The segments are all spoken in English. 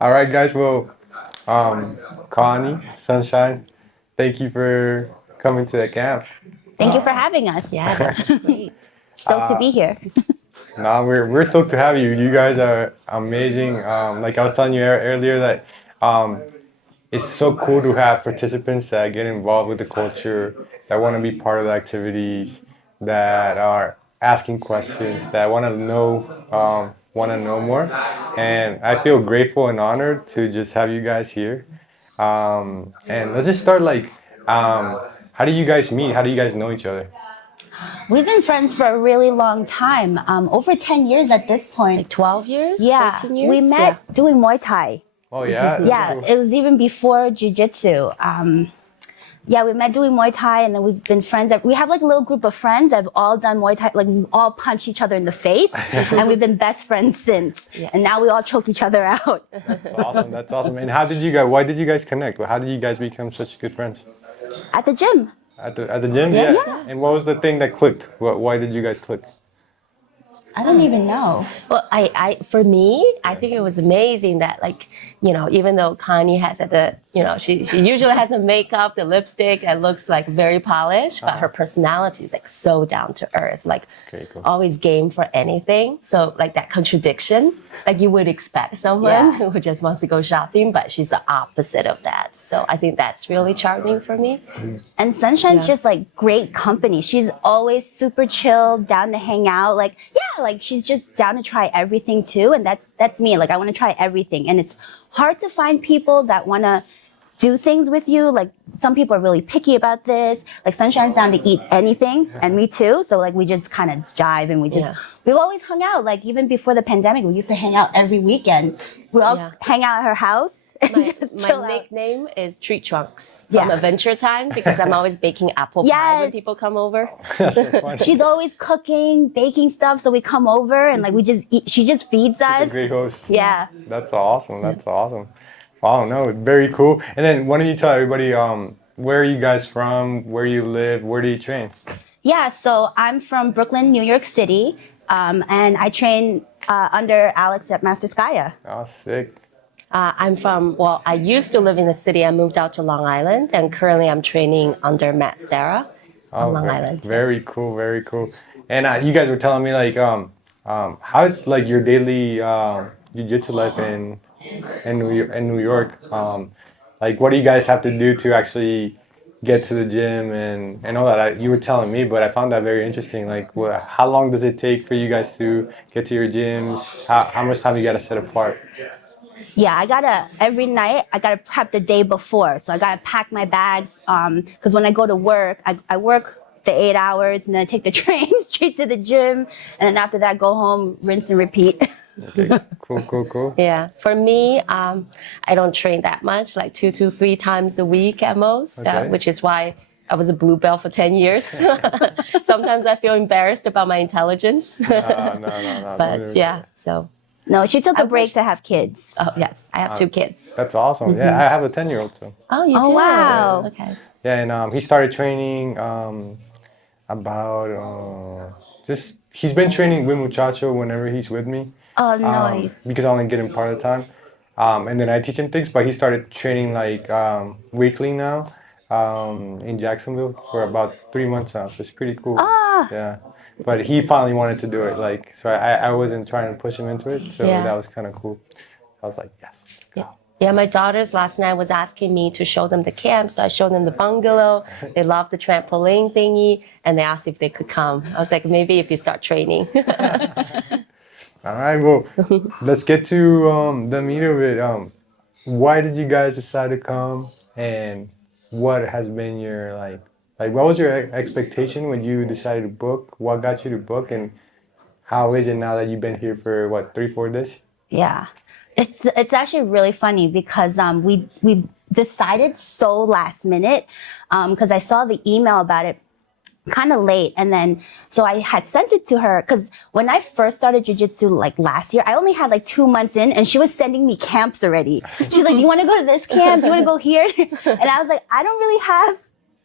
All right, guys. Well, Connie, Sunshine, thank you for coming to the camp. Thank you for having us. Yeah, that's great. Stoked to be here. Nah, we're stoked to have you. You guys are amazing. Like I was telling you earlier, that um, it's so cool to have participants that get involved with the culture, that want to be part of the activities, that are asking questions, that want to know more. And I feel grateful and honored to just have you guys here. And let's just start how do you guys meet? How do you guys know each other? We've been friends for a really long time, over 10 years at this point. Like 12 years? Yeah, 13 years? we met doing Muay Thai. Oh yeah, that's Yeah, cool. it was even before Jiu-Jitsu. Yeah, we met doing Muay Thai, and then we've been friends. We have like a little group of friends that have all done Muay Thai, like we've all punched each other in the face, and we've been best friends since. Yeah. And now we all choke each other out. That's awesome. That's awesome. And why did you guys connect? How did you guys become such good friends? At the gym. At the gym? Yeah. Yeah. And what was the thing that clicked? Why did you guys click? I don't even know. Well, for me, I think it was amazing that, like, even though Connie has she usually has the makeup, the lipstick that looks like very polished, but her personality is like so down to earth, like Okay, cool. always game for anything. So like that contradiction, like you would expect someone who just wants to go shopping, but she's the opposite of that. So I think that's really charming for me. And Sunshine's just like great company. She's always super chill, down to hang out. Like, yeah, like she's just down to try everything too. And that's me. Like I want to try everything. And it's hard to find people that want to do things with you. Like some people are really picky about this. Like Sunshine's down to eat anything, and me too. So like we just kind of jive, and we've always hung out. Like even before the pandemic, we used to hang out every weekend. We all hang out at her house. My nickname is Treat Trunks from Adventure Time because I'm always baking apple pie when people come over. That's so funny. She's always cooking, baking stuff, so we come over and like we just eat. She just feeds us. She's a great host. Yeah. That's awesome. That's awesome. Wow, no, very cool. And then why don't you tell everybody where are you guys from, where you live, where do you train? Yeah, so I'm from Brooklyn, New York City, and I train under Alex at Master Skaya. Oh, sick. I used to live in the city. I moved out to Long Island, and currently I'm training under Matt Sarah on Long Island. Very cool, very cool. And you guys were telling me how it's like your daily jiu-jitsu life in New York. Like what do you guys have to do to actually get to the gym and all that? You were telling me, but I found that very interesting. Like how long does it take for you guys to get to your gyms? How much time you got to set apart? Yeah, every night I gotta prep the day before. So I gotta pack my bags, cause when I go to work, I work the 8 hours and then I take the train straight to the gym. And then after that, go home, rinse and repeat. Okay. Cool. Yeah, for me, I don't train that much, like 2 to 3 times a week at most, which is why I was a blue belt for 10 years. Sometimes I feel embarrassed about my intelligence. No. But yeah, so. No, she took a break to have kids. Oh, yes. I have 2 kids. That's awesome. Yeah, I have a 10-year-old too. Oh, you do? Wow. Okay. Yeah, and he started training he's been training with Muchacho whenever he's with me. Oh, nice. Because I only get him part of the time. And then I teach him things, but he started training weekly now in Jacksonville for about 3 months now. So it's pretty cool. Yeah. But he finally wanted to do it. So I wasn't trying to push him into it. So that was kind of cool. I was like, yes. Yeah, my daughters last night was asking me to show them the camp. So I showed them the bungalow. They love the trampoline thingy. And they asked if they could come. I was like, maybe if you start training. All right, well, let's get to the meat of it. Why did you guys decide to come, and what has been your what was your expectation when you decided to book? What got you to book, and how is it now that you've been here for 3-4 days? Yeah, it's actually really funny because we decided so last minute because I saw the email about it kind of late, and then so I had sent it to her because when I first started jiu-jitsu last year, I only had 2 months in, and she was sending me camps already. She's like, do you want to go to this camp? Do you want to go here? And I was like, I don't really have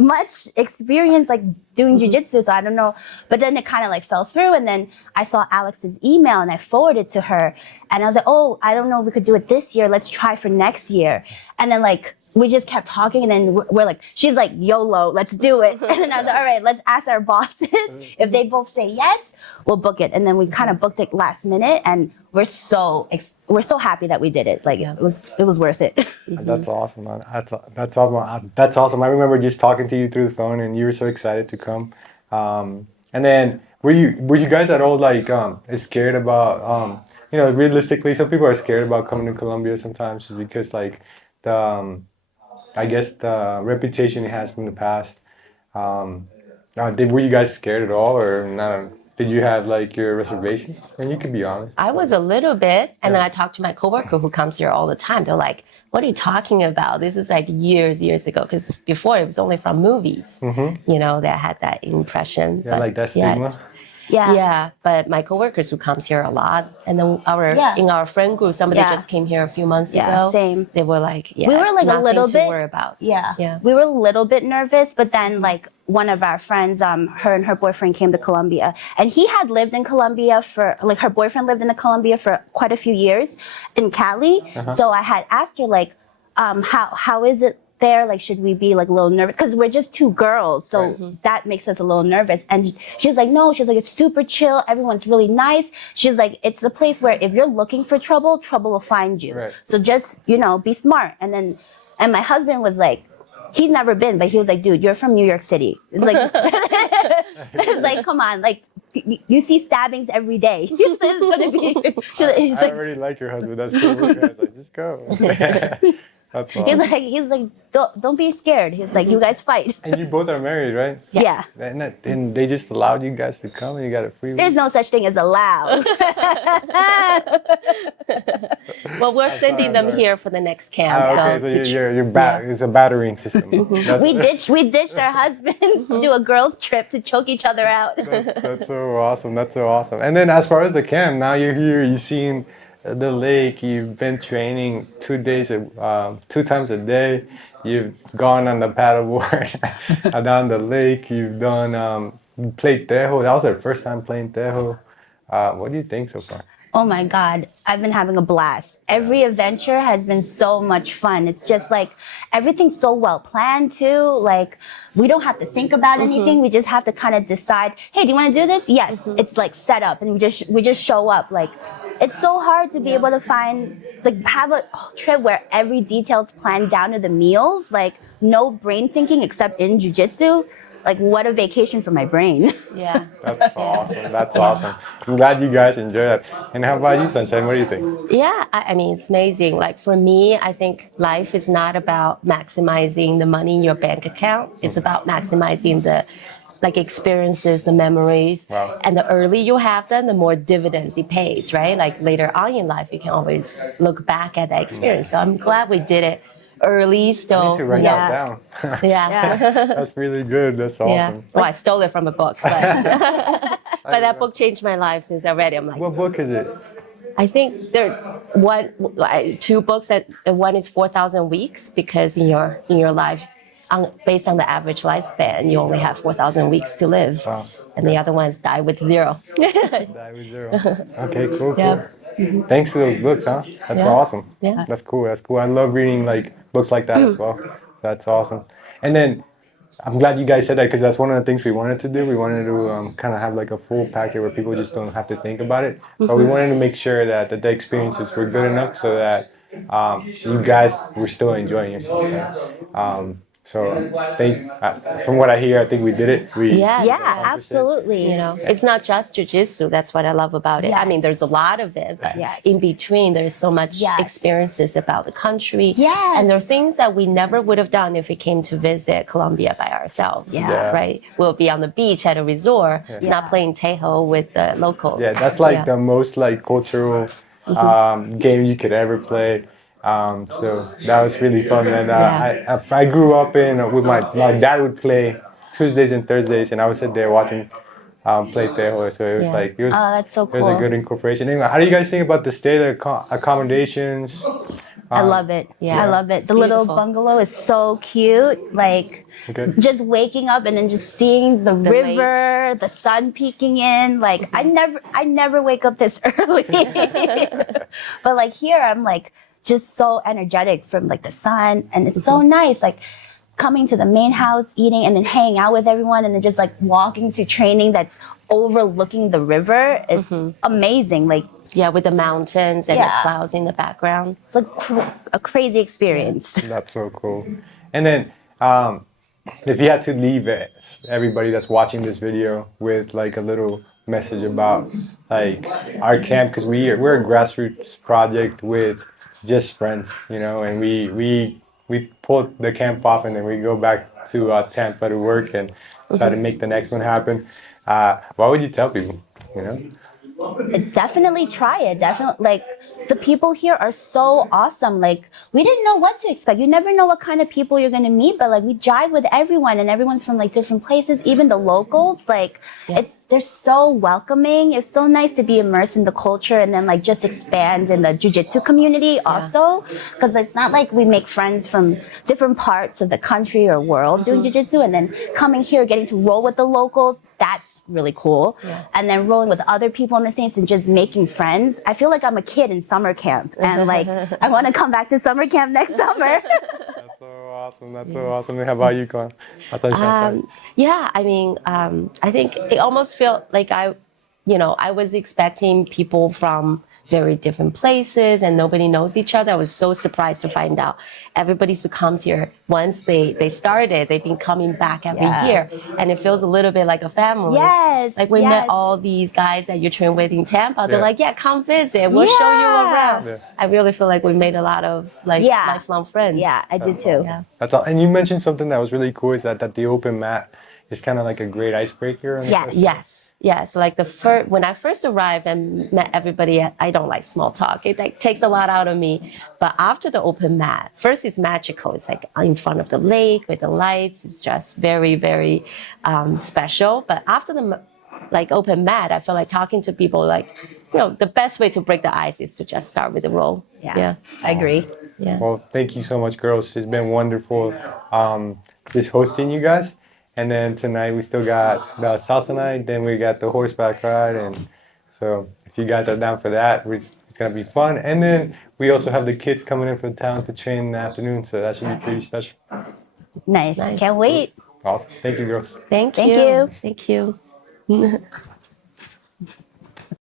much experience like doing jiu-jitsu, so I don't know. But then it kind of like fell through, and then I saw Alex's email and I forwarded it to her, and I was like, oh, I don't know if we could do it this year. Let's try for next year. And then like we just kept talking, and then we're like, she's like, YOLO, let's do it. And then I was like, all right, let's ask our bosses. If they both say yes, we'll book it. And then we kind of booked it last minute, and we're so happy that we did it. Like it was worth it. That's awesome, man. That's awesome. That's awesome. I remember just talking to you through the phone, and you were so excited to come. And then were you guys at all like scared about realistically, some people are scared about coming to Colombia sometimes because like the I guess the reputation it has from the past. Were you guys scared at all, or not? Did you have like your reservations? And you can be honest. I was a little bit, and then I talked to my coworker who comes here all the time. They're like, "What are you talking about? This is like years ago." Because before it was only from movies, that had that impression. Yeah, but like that stigma. Yeah, but my coworkers who comes here a lot, and then in our friend group, somebody just came here a few months ago. Same. They were like, we were like a little bit to worry about. Yeah, we were a little bit nervous, but then like one of our friends, her and her boyfriend came to Colombia, and he had lived in Colombia for like her boyfriend lived in Colombia for quite a few years in Cali. So I had asked her like, how is it there? Like, should we be like a little nervous? Because we're just two girls, so that makes us a little nervous. And she's like, no, she's like, it's super chill. Everyone's really nice. She's like, it's the place where if you're looking for trouble, trouble will find you. Right. So just, be smart. And my husband was like, he's never been, but he was like, dude, you're from New York City. It's like, it's like, come on, like, you see stabbings every day. It's gonna be. I already like your husband. That's cool. Guys, like, just go. That's awesome. He's like, don't be scared. He's like, you guys fight. And you both are married, right? Yes. Yeah. And they just allowed you guys to come, and you got a free. There's no such thing as allowed. Well, we're sending them here for the next camp. Okay, so you're it's a battering system. We ditched our husbands to do a girls' trip to choke each other out. That's so awesome. That's so awesome. And then as far as the camp, now you're here. You've seen the lake. You've been training 2 times a day. You've gone on the paddleboard down the lake. You've done played tejo. That was our first time playing tejo. What do you think so far? Oh my God, I've been having a blast. Every adventure has been so much fun. It's just like everything's so well planned too. Like we don't have to think about anything. We just have to kind of decide, hey, do you want to do this? Yes. It's like set up, and we just show up. Like it's so hard to be able to have a trip where every detail's planned down to the meals. Like no brain thinking except in jiu-jitsu. Like what a vacation for my brain. Yeah. That's awesome. That's awesome. I'm glad you guys enjoy that. And how about you, Sunshine? What do you think? Yeah, I mean, it's amazing. Like for me, I think life is not about maximizing the money in your bank account. It's about maximizing the experiences, the memories. Wow. And the earlier you have them, the more dividends it pays, right? Like later on in life, you can always look back at that experience. So I'm glad we did it early. Still, I need to write that down. Yeah. That's really good. That's awesome. Yeah. Well, I stole it from a book, but, but that book changed my life since I read it. I'm like, what book is it? I think there two books. That one is 4,000 weeks, because in your life, based on the average lifespan, you only have 4,000 weeks to live. Wow. And the other one is Die with Zero. Die with Zero. Okay, cool. Yeah. Thanks to those books, huh? That's awesome. Yeah. That's cool. I love reading like books like that as well. That's awesome. And then I'm glad you guys said that, because that's one of the things we wanted to do. We wanted to kind of have like a full package where people just don't have to think about it. But we wanted to make sure that the experiences were good enough so that you guys were still enjoying yourself. So from what I hear, I think we did it. Yeah, absolutely. It's not just jiu-jitsu. That's what I love about it. Yes. I mean, there's a lot of it, but in between, there's so much experiences about the country. Yes. And there are things that we never would have done if we came to visit Colombia by ourselves. Yeah. Right? We'll be on the beach at a resort, not playing tejo with the locals. Yeah, that's like the most like cultural game you could ever play. So that was really fun, and I grew up with my dad would play Tuesdays and Thursdays, and I would sit there watching play tejo. So it was that's so cool. It was a good incorporation. Anyway, how do you guys think about the state of accommodations? I love it. Yeah. I love it. The little Beautiful. bungalow is so cute. Like Okay. just waking up and then just seeing the river, the sun peeking in. Like I never wake up this early. But like here, I'm like just so energetic from like the sun, and it's so nice. Like coming to the main house, eating, and then hanging out with everyone, and then just like walking to training that's overlooking the river. It's amazing. Like Yeah, with the mountains and the clouds in the background. it's like a crazy experience. That's so cool. And then, if you had to leave everybody that's watching this video with like a little message about like our camp, because we're a grassroots project with just friends, you know, and we pull the camp off and then we go back to Tampa to work and try to make the next one happen. What would you tell people? You know. Definitely try it. Definitely, like the people here are so awesome. Like we didn't know what to expect. You never know what kind of people you're gonna meet, but like we jive with everyone, and everyone's from like different places. Even the locals, like they're so welcoming. It's so nice to be immersed in the culture, and then like just expand in the jiu-jitsu community also, because it's not like we make friends from different parts of the country or world doing jiu-jitsu, and then coming here, getting to roll with the locals. That's really cool. And then rolling with other people in the States and just making friends. I feel like I'm a kid in summer camp, and like I want to come back to summer camp next summer. That's so awesome. That's so awesome. How about you, Con? Yeah, I mean, I think it almost felt like I was expecting people from very different places and nobody knows each other. I was so surprised to find out everybody who comes here, once they started, they've been coming back every year. And it feels a little bit like a family. Yes. Like we met all these guys that you train with in Tampa. They're like, yeah, come visit. We'll show you around. Yeah. I really feel like we made a lot of like lifelong friends. Yeah, I did too. Yeah. That's all. And you mentioned something that was really cool is that the open mat is kind of like a great icebreaker. Yes. Like when I first arrived and met everybody, I don't like small talk. It like takes a lot out of me. But after the open mat, first it's magical. It's like in front of the lake with the lights. It's just very, very special. But after the like open mat, I feel like talking to people, like, the best way to break the ice is to just start with the roll. Yeah. I agree. Yeah. Well, thank you so much, girls. It's been wonderful just hosting you guys. And then tonight we still got the salsa night. Then we got the horseback ride. And so if you guys are down for that, it's going to be fun. And then we also have the kids coming in from town to train in the afternoon. So that should be pretty special. Nice. Can't wait. Awesome. Thank you, girls. Thank you. Thank you.